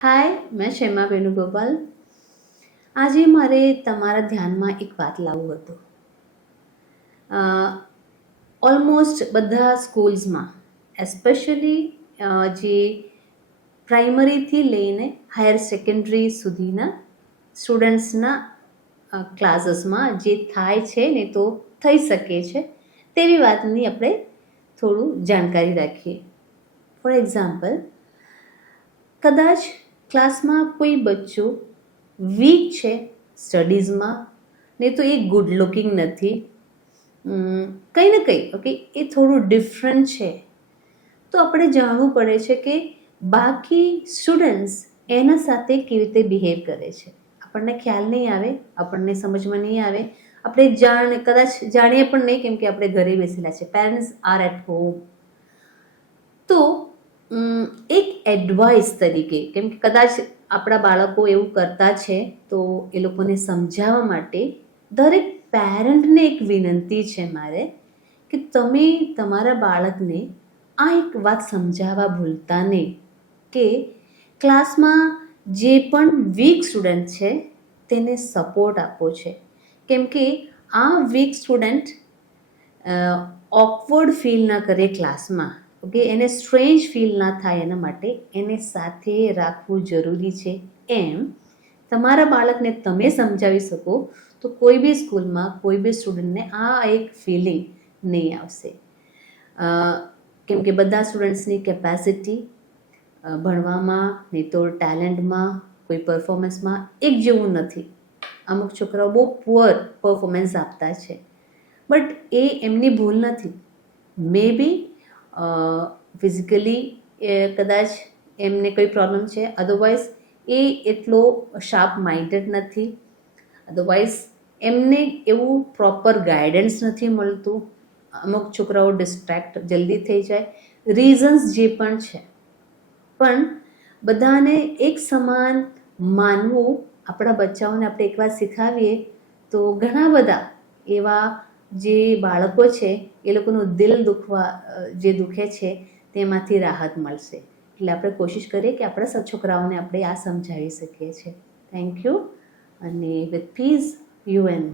હાય, મેં ક્ષેમા વેણુગોપાલ. આજે મારે તમારા ધ્યાનમાં એક વાત લાવવું હતું. ઓલમોસ્ટ બધા સ્કૂલ્સમાં, એસ્પેશિયલી જે પ્રાઇમરીથી લઈને હાયર સેકન્ડરી સુધીના સ્ટુડન્ટ્સના ક્લાસીસમાં જે થાય છે ને તો થઈ શકે છે તેવી વાતની આપણે થોડું જાણકારી રાખીએ. ફોર એક્ઝામ્પલ, કદાચ ક્લાસમાં કોઈ બચ્ચો વીક છે સ્ટડીઝમાં ને તો એ ગુડ લુકિંગ નથી, કંઈ ને કંઈ ઓકે એ થોડું ડિફરન્ટ છે, તો આપણે જાણવું પડે છે કે બાકી સ્ટુડન્ટ્સ એના સાથે કેવી રીતે બિહેવ કરે છે. આપણને ખ્યાલ નહીં આવે, આપણને સમજમાં નહીં આવે, આપણે કદાચ જાણીએ પણ નહીં, કેમ કે આપણે ઘરે બેસેલા છે, પેરેન્ટ્સ આર એટ હોમ. તો એક એડવાઇસ તરીકે, કેમ કે કદાચ આપણા બાળકો એવું કરતા છે, તો એ લોકોને સમજાવવા માટે દરેક પેરેન્ટને એક વિનંતી છે મારે કે તમે તમારા બાળકને આ એક વાત સમજાવવા ભૂલતા નહીં કે ક્લાસમાં જે પણ વીક સ્ટુડન્ટ છે તેને સપોર્ટ આપવો છે. કેમ કે આ વીક સ્ટુડન્ટ ઓકવર્ડ ફીલ ના કરે ક્લાસમાં, ઓકે, એને સ્ટ્રેન્જ ફીલ ના થાય, એના માટે એને સાથે રાખવું જરૂરી છે. એમ તમારા બાળકને તમે સમજાવી શકો તો કોઈ બી સ્કૂલમાં કોઈ બી સ્ટુડન્ટને આ એક ફિલિંગ નહીં આવશે. કેમ કે બધા સ્ટુડન્ટ્સની કેપેસિટી ભણવામાં નહીં તો ટેલેન્ટમાં, કોઈ પરફોર્મન્સમાં એક જેવું નથી. અમુક છોકરાઓ બહુ પુઅર પરફોર્મન્સ આપતા છે, બટ એ એમની ભૂલ નથી. મે બી ફિઝિકલી કદાચ એમને કોઈ પ્રોબ્લેમ છે, અધરવાઇઝ એ એટલો શાર્પ માઇન્ડેડ નથી, અધરવાઇઝ એમને એવું પ્રોપર ગાઈડન્સ નથી મળતું. અમુક છોકરાઓ ડિસ્ટ્રેક્ટ જલ્દી થઈ જાય, રીઝન્સ જે પણ છે, પણ બધાને એક સમાન માનવું આપણા બચ્ચાઓને આપણે એકવાર શીખાવીએ તો ઘણા બધા એવા જે બાળકો છે એ લોકોનું દિલ જે દુખે છે તેમાંથી રાહત મળશે. એટલે આપણે કોશિશ કરીએ કે આપણા છોકરાઓને આપણે આ સમજાવી શકીએ છીએ. થેન્ક યુ, અને વિથ પીસ યુ એન્ડ